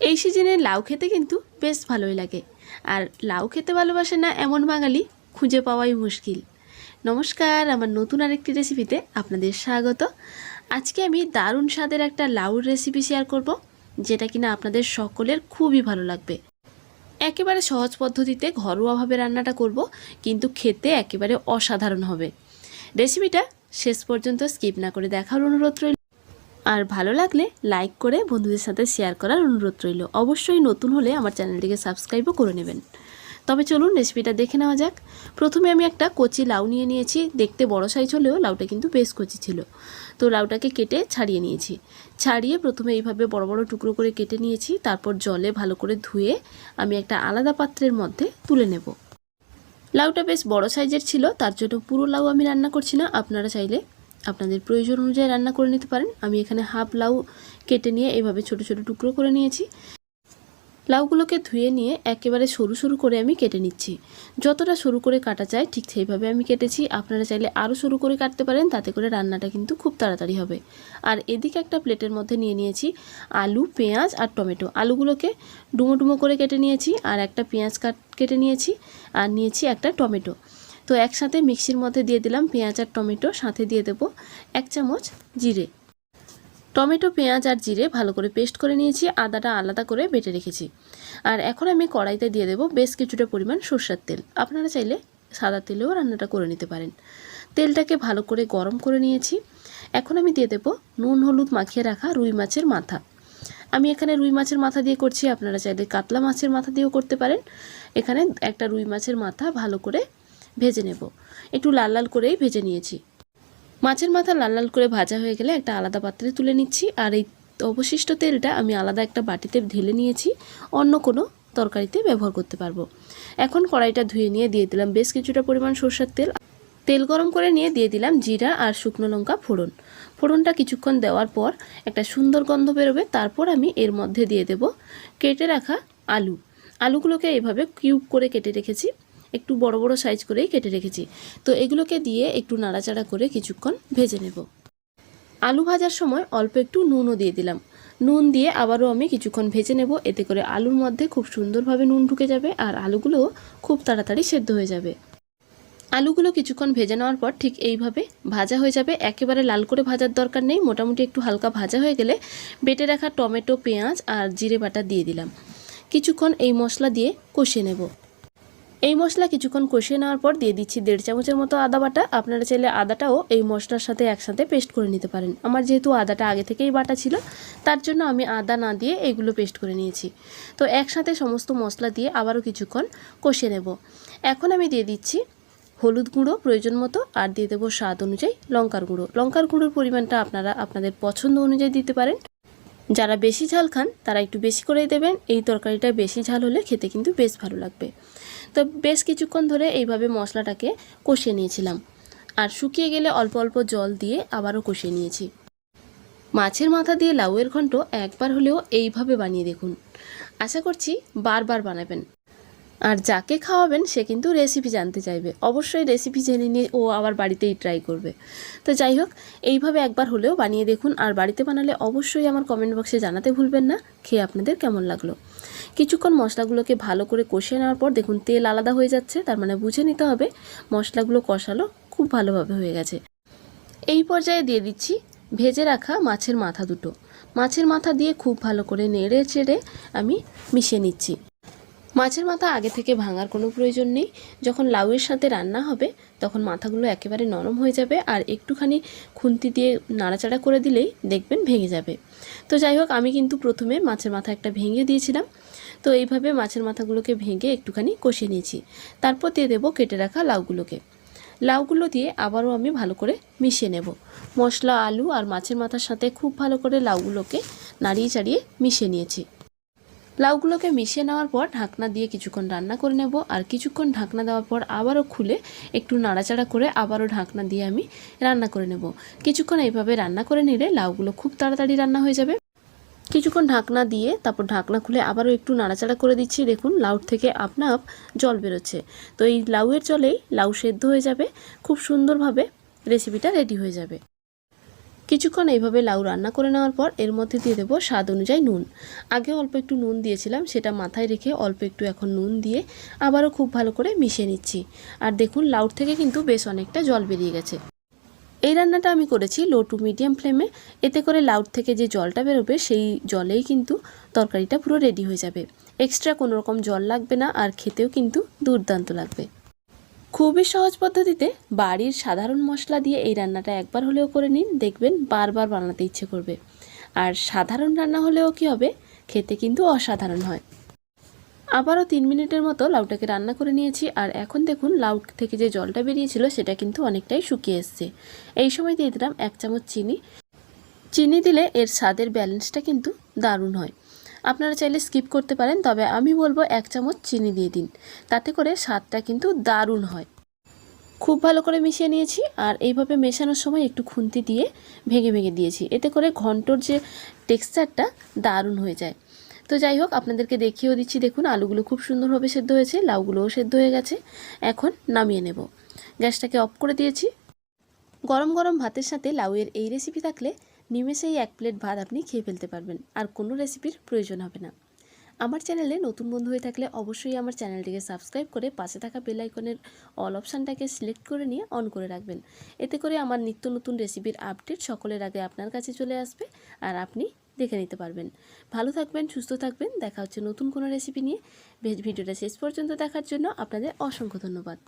এই সিজনে লাউ খেতে কিন্তু বেশ ভালোই লাগে। আর লাউ খেতে ভালোবাসে না এমন বাঙালি খুঁজে পাওয়াই মুশকিল। নমস্কার, আমার নতুন আরেকটি রেসিপিতে আপনাদের স্বাগত। আজকে আমি দারুণ স্বাদের একটা লাউর রেসিপি শেয়ার করব, যেটা কিনা আপনাদের সকলের খুবই ভালো লাগবে। একেবারে সহজ পদ্ধতিতে ঘরোয়াভাবে রান্নাটা করব, কিন্তু খেতে একেবারে অসাধারণ হবে। রেসিপিটা শেষ পর্যন্ত স্কিপ না করে দেখার অনুরোধ রইল। আর ভালো লাগলে লাইক করে বন্ধুদের সাথে শেয়ার করার অনুরোধ রইল। অবশ্যই নতুন হলে আমার চ্যানেলটিকে সাবস্ক্রাইবও করে নেবেন। তবে চলুন রেসিপিটা দেখে নেওয়া যাক। প্রথমে আমি একটা কচি লাউ নিয়ে নিয়েছি। দেখতে বড় সাইজ হলেও লাউটা কিন্তু বেশ কচি ছিল। তো লাউটাকে কেটে ছাড়িয়ে নিয়েছি। ছাড়িয়ে প্রথমে এইভাবে বড় বড় টুকরো করে কেটে নিয়েছি। তারপর জলে ভালো করে ধুয়ে আমি একটা আলাদা পাত্রের মধ্যে তুলে নেব। লাউটা বেশ বড় সাইজের ছিল, তার জন্য পুরো লাউ আমি রান্না করছি না। আপনারা চাইলে আপনাদের প্রয়োজন অনুযায়ী রান্না করে নিতে পারেন। আমি এখানে হাফ লাউ কেটে নিয়ে এভাবে ছোট ছোট টুকরো করে নিয়েছি। লাউগুলোকে ধুয়ে নিয়ে একেবারে সরু সরু করে আমি কেটে নিচ্ছি। যতটা সরু করে কাটা যায় ঠিক সেইভাবে আমি কেটেছি। আপনারা চাইলে আরও সরু করে কাটতে পারেন, তাতে করে রান্নাটা কিন্তু খুব তাড়াতাড়ি হবে। আর এদিকে একটা প্লেটের মধ্যে নিয়ে নিয়েছি আলু, পেঁয়াজ আর টমেটো। আলুগুলোকে ডুমো ডুমো করে কেটে নিয়েছি, আর একটা পেঁয়াজ কেটে নিয়েছি, আর নিয়েছি একটা টমেটো। তো একসাথে মিক্সির মধ্যে দিয়ে দিলাম পেঁয়াজ আর টমেটো, সাথে দিয়ে দেব 1 চামচ জিরে। টমেটো, পেঁয়াজ আর জিরে ভালো করে পেস্ট করে নিয়েছি, আদাটা আলাদা করে বেটে রেখেছি। আর এখন আমি কড়াইতে দিয়ে দেব বেশ কিছুটা পরিমাণ সরষের তেল। আপনারা চাইলে সাদা তেলেও রান্নাটা করে নিতে পারেন। তেলটাকে ভালো করে গরম করে নিয়েছি। এখন আমি দিয়ে দেব নুন হলুদ মাখিয়ে রাখা রুই মাছের মাথা। আমি এখানে রুই মাছের মাথা দিয়ে করছি, আপনারা চাইলে কাতলা মাছের মাথা দিয়েও করতে পারেন। এখানে একটা রুই মাছের মাথা ভালো করে ভেজে নেব। একটু লাল লাল করেই ভেজে নিয়েছি। মাছের মাথা লাল লাল করে ভাজা হয়ে গেলে একটা আলাদা পাত্রে তুলে নিচ্ছি। আর এই অবশিষ্ট তেলটা আমি আলাদা একটা বাটিতে ঢেলে নিয়েছি, অন্য কোনো তরকারিতে ব্যবহার করতে পারবো। এখন কড়াইটা ধুয়ে নিয়ে দিয়ে দিলাম বেশ কিছুটা পরিমাণ সরষের তেল। তেল গরম করে নিয়ে দিয়ে দিলাম জিরা আর শুকনো লঙ্কা ফোড়ন। ফোড়নটা কিছুক্ষণ দেওয়ার পর একটা সুন্দর গন্ধ বেরোবে। তারপর আমি এর মধ্যে দিয়ে দেব কেটে রাখা আলু। আলুগুলোকে এভাবে কিউব করে কেটে রেখেছি, একটু বড় বড় সাইজ করেই কেটে রেখেছি। তো এগুলোকে দিয়ে একটু নাড়াচাড়া করে কিছুক্ষণ ভেজে নেব। আলু ভাজার সময় অল্প একটু নুনও দিয়ে দিলাম। নুন দিয়ে আবারও আমি কিছুক্ষণ ভেজে নেব। এতে করে আলুর মধ্যে খুব সুন্দরভাবে নুন ঢুকে যাবে, আর আলুগুলোও খুব তাড়াতাড়ি সেদ্ধ হয়ে যাবে। আলুগুলো কিছুক্ষণ ভেজে নেওয়ার পর ঠিক এইভাবে ভাজা হয়ে যাবে। একেবারে লাল করে ভাজার দরকার নেই, মোটামুটি একটু হালকা ভাজা হয়ে গেলে বেটে রাখা টমেটো, পেঁয়াজ আর জিরে বাটা দিয়ে দিলাম। কিছুক্ষণ এই মশলা দিয়ে কষিয়ে নেব। এই মশলা কিছুক্ষণ কষিয়ে নেওয়ার পর দিয়ে দিচ্ছি 1.5 চামচের মতো আদা বাটা। আপনারা চাইলে আদাটাও এই মশলার সাথে একসাথে পেস্ট করে নিতে পারেন। আমার যেহেতু আদাটা আগে থেকেই বাটা ছিল, তার জন্য আমি আদা না দিয়ে এইগুলো পেস্ট করে নিয়েছি। তো একসাথে সমস্ত মশলা দিয়ে আবারও কিছুক্ষণ কষিয়ে নেব। এখন আমি দিয়ে দিচ্ছি হলুদ গুঁড়ো প্রয়োজন মতো, আর দিয়ে দেবো স্বাদ অনুযায়ী লঙ্কার গুঁড়ো। লঙ্কার গুঁড়োর পরিমাণটা আপনারা আপনাদের পছন্দ অনুযায়ী দিতে পারেন। যারা বেশি ঝাল খান তারা একটু বেশি করেই দেবেন। এই তরকারিটা বেশি ঝাল হলে খেতে কিন্তু বেশ ভালো লাগবে। তো বেশ কিছুক্ষণ ধরে এইভাবে মশলাটাকে কষিয়ে নিয়েছিলাম, আর শুকিয়ে গেলে অল্প অল্প জল দিয়ে আবারও কষিয়ে নিয়েছি। মাছের মাথা দিয়ে লাউয়ের ঘন্ট একবার হলেও এইভাবে বানিয়ে দেখুন। আশা করছি বারবার বানাবেন। আর যাকে খাওয়াবেন সে কিন্তু রেসিপি জানতে চাইবে, অবশ্যই রেসিপি জেনে নিয়ে ও আবার বাড়িতেই ট্রাই করবে। তো যাই হোক, এইভাবে একবার হলেও বানিয়ে দেখুন। আর বাড়িতে বানালে অবশ্যই আমার কমেন্ট বক্সে জানাতে ভুলবেন না খেয়ে আপনাদের কেমন লাগলো। কিছুক্ষণ মশলাগুলোকে ভালো করে কষিয়ে নেওয়ার পর দেখুন তেল আলাদা হয়ে যাচ্ছে, তার মানে বুঝে নিতে হবে মশলাগুলো কষালো খুব ভালোভাবে হয়ে গেছে। এই পর্যায়ে দিয়ে দিচ্ছি ভেজে রাখা মাছের মাথা দুটো। মাছের মাথা দিয়ে খুব ভালো করে নেড়ে চেড়ে আমি মিশিয়ে নিচ্ছি। মাছের মাথা আগে থেকে ভাঙার কোনো প্রয়োজন নেই। যখন লাউয়ের সাথে রান্না হবে তখন মাথাগুলো একেবারে নরম হয়ে যাবে, আর একটুখানি খুন্তি দিয়ে নাড়াচাড়া করে দিলেই দেখবেন ভেঙে যাবে। তো যাই হোক, আমি কিন্তু প্রথমে মাছের মাথা একটা ভেঙে দিয়েছিলাম। তো এইভাবে মাছের মাথাগুলোকে ভেঙে একটুখানি কষিয়ে নিয়েছি। তারপর দিয়ে দেবো কেটে রাখা লাউগুলোকে। লাউগুলো দিয়ে আবারও আমি ভালো করে মিশিয়ে নেব। মশলা, আলু আর মাছের মাথার সাথে খুব ভালো করে লাউগুলোকে নাড়িয়ে চাড়িয়ে মিশিয়ে নিয়েছি। লাউগুলোকে মিশিয়ে নেওয়ার পর ঢাকনা দিয়ে কিছুক্ষণ রান্না করে নেব। আর কিছুক্ষণ ঢাকনা দেওয়ার পর আবারও খুলে একটু নাড়াচাড়া করে আবারও ঢাকনা দিয়ে আমি রান্না করে নেব। কিছুক্ষণ এইভাবে রান্না করে নিলে লাউগুলো খুব তাড়াতাড়ি রান্না হয়ে যাবে। কিছুক্ষণ ঢাকনা দিয়ে তারপর ঢাকনা খুলে আবারও একটু নাড়াচাড়া করে দিচ্ছি। দেখুন লাউ থেকে আপনা আপ জল বেরোচ্ছে। তো এই লাউয়ের জলেই লাউ সেদ্ধ হয়ে যাবে, খুব সুন্দরভাবে রেসিপিটা রেডি হয়ে যাবে। কিছুক্ষণ এইভাবে লাউ রান্না করে নেওয়ার পর এর মধ্যে দিয়ে দেবো স্বাদ অনুযায়ী নুন। আগে অল্প একটু নুন দিয়েছিলাম, সেটা মাথায় রেখে অল্প একটু এখন নুন দিয়ে আবারও খুব ভালো করে মিশিয়ে নিচ্ছি। আর দেখুন লাউর থেকে কিন্তু বেশ অনেকটা জল বেরিয়ে গেছে। এই রান্নাটা আমি করেছি লো টু মিডিয়াম ফ্লেমে। এতে করে লাউর থেকে যে জলটা বেরোবে সেই জলেই কিন্তু তরকারিটা পুরো রেডি হয়ে যাবে। এক্সট্রা কোনো রকম জল লাগবে না, আর খেতেও কিন্তু দুর্দান্ত লাগবে। খুবই সহজ পদ্ধতিতে বাড়ির সাধারণ মশলা দিয়ে এই রান্নাটা একবার হলেও করে নিন, দেখবেন বারবার বানাতে ইচ্ছে করবে। আর সাধারণ রান্না হলেও কি হবে, খেতে কিন্তু অসাধারণ হয়। আবারও 3 মিনিটের মতো লাউটাকে রান্না করে নিয়েছি। আর এখন দেখুন লাউ থেকে যে জলটা বেরিয়েছিল সেটা কিন্তু অনেকটাই শুকিয়ে এসছে। এই সময় দিয়ে দিলাম 1 চামচ চিনি। চিনি দিলে এর স্বাদের ব্যালেন্সটা কিন্তু দারুণ হয়। আপনারা চাইলে স্কিপ করতে পারেন, তবে আমি বলবো 1 চামচ চিনি দিয়ে দিন, তাতে করে স্বাদটা কিন্তু দারুণ হয়। খুব ভালো করে মিশিয়ে নিয়েছি। আর এইভাবে মেশানোর সময় একটু খুন্তি দিয়ে ভেঙে ভেঙে দিয়েছি, এতে করে ঘন্টর যে টেক্সচারটা দারুণ হয়ে যায়। তো যাই হোক, আপনাদেরকে দেখিয়েও দিচ্ছি। দেখুন আলুগুলো খুব সুন্দরভাবে সেদ্ধ হয়েছে, লাউগুলোও সেদ্ধ হয়ে গেছে। এখন নামিয়ে নেব। গ্যাসটাকে অফ করে দিয়েছি। গরম গরম ভাতের সাথে লাউয়ের এই রেসিপি থাকলে নিমেষেই 1 প্লেট ভাত আপনি খেয়ে ফেলতে পারবেন, আর কোনো রেসিপির প্রয়োজন হবে না। আমার চ্যানেলে নতুন বন্ধু হয়ে থাকলে অবশ্যই আমার চ্যানেলটিকে সাবস্ক্রাইব করে পাশে থাকা বেল আইকনের অল অপশানটাকে সিলেক্ট করে নিয়ে অন করে রাখবেন। এতে করে আমার নিত্য নতুন রেসিপির আপডেট সকলের আগে আপনার কাছে চলে আসবে, আর আপনি দেখে নিতে পারবেন। ভালো থাকবেন, সুস্থ থাকবেন। দেখা হচ্ছে নতুন কোনো রেসিপি নিয়ে। ভিডিওটা শেষ পর্যন্ত দেখার জন্য আপনাদের অসংখ্য ধন্যবাদ।